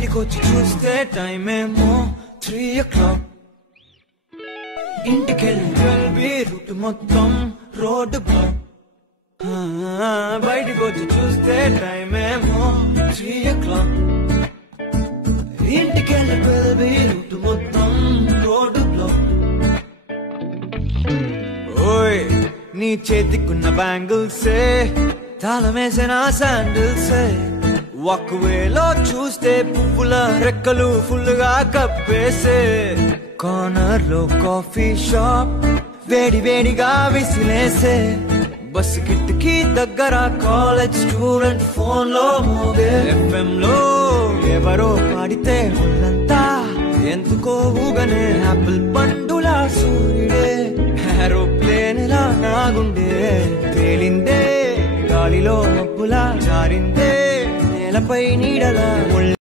బయటికొచ్చి చూస్తే టైం ఏమో 3 o'clock. ఇంటికెళ్ళి 12 రూట్ మొత్తం రోడ్డు బ్లాక్. బయటికొచ్చి చూస్తే టైం ఏమో 3 o'clock. ఇంటికెళ్ళి 12 రూట్ మొత్తం రోడ్డు బ్లాక్. ఓయ్ నీ చేతికున్న బ్యాంగిల్సే తాళమేసిన శాండిల్సే వాక్వేలో చూస్తే పువ్వుల రెక్కలు ఫుల్ గా కప్పేసే కార్నర్ లో కాఫీ షాప్ వేడి వేడిగా విసిలేసే బస్ కిటికీ దగ్గర కాలేజ్ స్టూడెంట్ ఫోన్ లో మోగే FM లో ఎవరో పాడితే ఒళ్ళంతా ఎందుకో ఊగనే యాపిల్ పండులా సూర్యుడే ఏరోప్లేన్ లా నాగుండే తేలిందే గాలిలో మబ్బులా జారిందే నేలపై నీడలా